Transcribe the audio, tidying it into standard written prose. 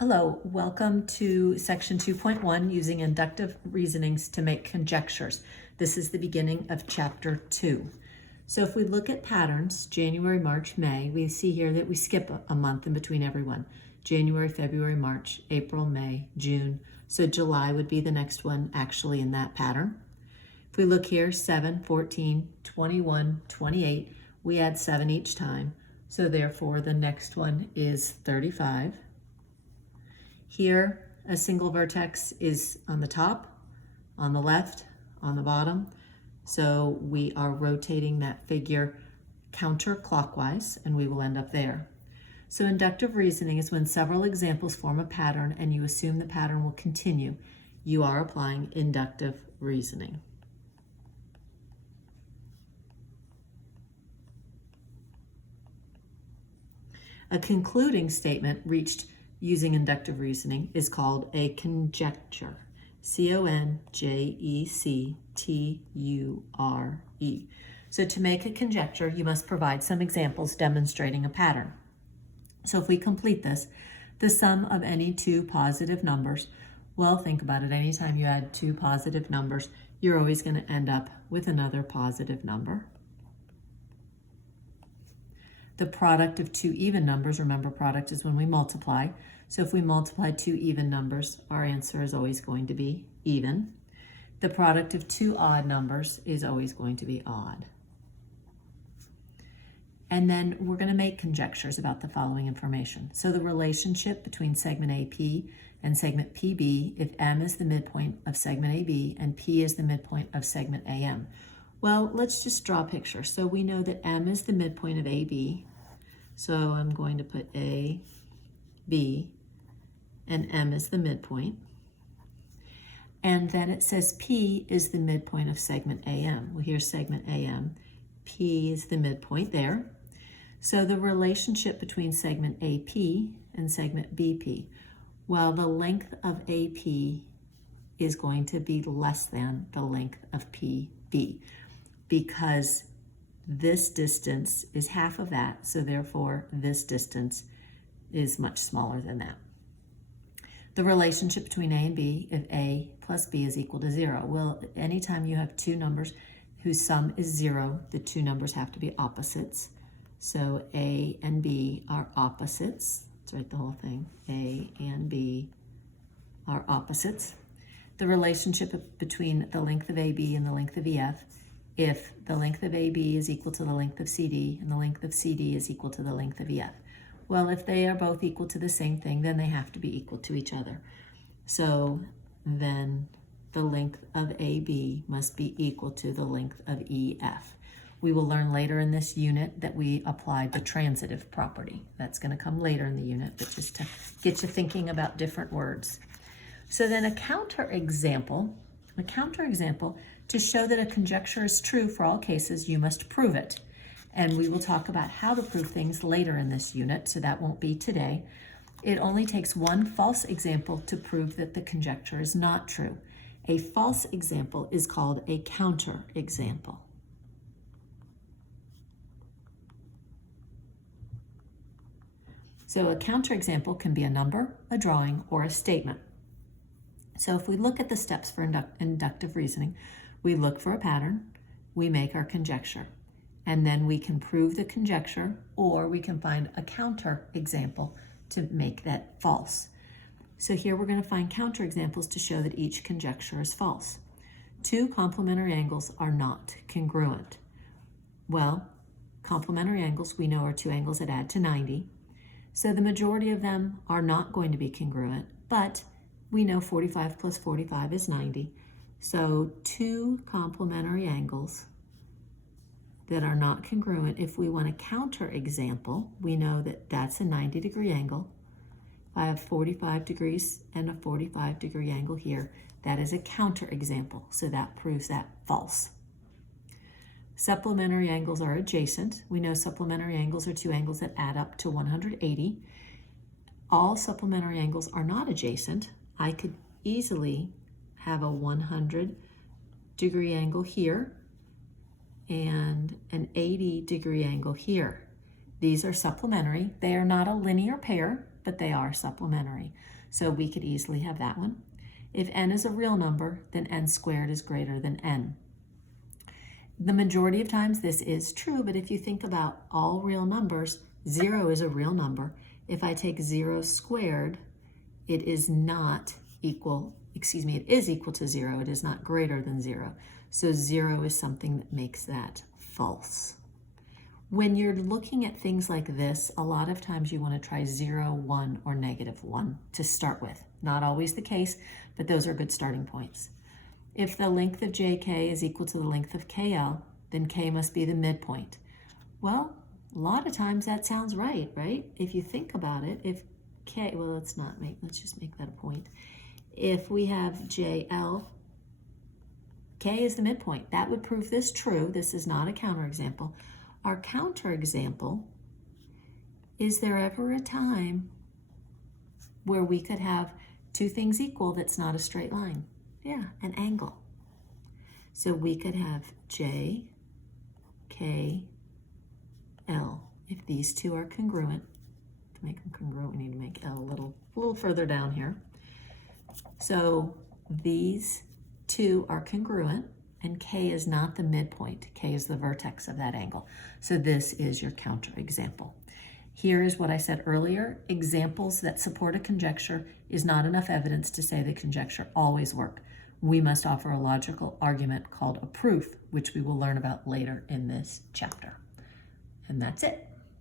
Hello, welcome to section 2.1, using inductive reasonings to make conjectures. This is the beginning of chapter 2. So if we look at patterns, January, March, May, we see here that we skip a month in between every one. January, February, March, April, May, June. So July would be the next one actually in that pattern. If we look here, 7, 14, 21, 28, we add 7 each time. So therefore the next one is 35. Here, a single vertex is on the top, on the left, on the bottom. So we are rotating that figure counterclockwise, and we will end up there. So inductive reasoning is when several examples form a pattern and you assume the pattern will continue. You are applying inductive reasoning. A concluding statement reached using inductive reasoning is called a conjecture. C-O-N-J-E-C-T-U-R-E. So to make a conjecture, you must provide some examples demonstrating a pattern. So if we complete this, the sum of any two positive numbers, well, think about it. Anytime you add two positive numbers, you're always going to end up with another positive number. The product of two even numbers, remember product is when we multiply. So if we multiply two even numbers, our answer is always going to be even. The product of two odd numbers is always going to be odd. And then we're going to make conjectures about the following information. So the relationship between segment AP and segment PB, if M is the midpoint of segment AB and P is the midpoint of segment AM. Well, let's just draw a picture. So we know that M is the midpoint of AB. So I'm going to put A, B, and M is the midpoint. And then it says P is the midpoint of segment AM. Well, here's segment AM. P is the midpoint there. So the relationship between segment AP and segment BP, well, the length of AP is going to be less than the length of PB, because this distance is half of that, so therefore this distance is much smaller than that. The relationship between A and B, if A plus B is equal to 0. Well, anytime you have two numbers whose sum is 0, the two numbers have to be opposites. So A and B are opposites. Let's write the whole thing. A and B are opposites. The relationship between the length of AB and the length of EF, if the length of AB is equal to the length of CD and the length of CD is equal to the length of EF. Well, if they are both equal to the same thing, then they have to be equal to each other. So then the length of AB must be equal to the length of EF. We will learn later in this unit that we applied the transitive property. That's going to come later in the unit, but just to get you thinking about different words. So then a counterexample, to show that a conjecture is true for all cases, you must prove it. And we will talk about how to prove things later in this unit, so that won't be today. It only takes one false example to prove that the conjecture is not true. A false example is called a counterexample. So a counterexample can be a number, a drawing, or a statement. So if we look at the steps for inductive reasoning, we look for a pattern, we make our conjecture, and then we can prove the conjecture, or we can find a counterexample to make that false. So here we're going to find counterexamples to show that each conjecture is false. Two complementary angles are not congruent. Well, complementary angles we know are two angles that add to 90. So the majority of them are not going to be congruent, but we know 45 plus 45 is 90. So two complementary angles that are not congruent, if we want a counterexample, we know that that's a 90-degree angle. If I have 45 degrees and a 45-degree angle here, that is a counterexample, so that proves that false. Supplementary angles are adjacent. We know supplementary angles are two angles that add up to 180. All supplementary angles are not adjacent. I could easily have a 100-degree angle here and an 80-degree angle here. These are supplementary. They are not a linear pair. but they are supplementary. So we could easily have that one. If n is a real number, then n squared is greater than n. The majority of times this is true, but if you think about all real numbers, 0 is a real number. If I take 0 squared, it is not equal, it is equal to 0. It is not greater than 0. So 0 is something that makes that false. When you're looking at things like this, a lot of times you want to try 0, 1, or -1 to start with. Not always the case, but those are good starting points. If the length of JK is equal to the length of KL, then K must be the midpoint. Well, a lot of times that sounds right? If you think about it, if K, well, let's just make that a point. If we have JL, K is the midpoint. That would prove this true. This is not a counterexample. Our counterexample, is there ever a time where we could have two things equal that's not a straight line? Yeah, an angle. So we could have J, K, L. If these two are congruent, to make them congruent, we need to make L a little further down here. So these two are congruent, and K is not the midpoint. K is the vertex of that angle. So this is your counterexample. Here is what I said earlier. Examples that support a conjecture is not enough evidence to say the conjecture always work. We must offer a logical argument called a proof, which we will learn about later in this chapter. And that's it.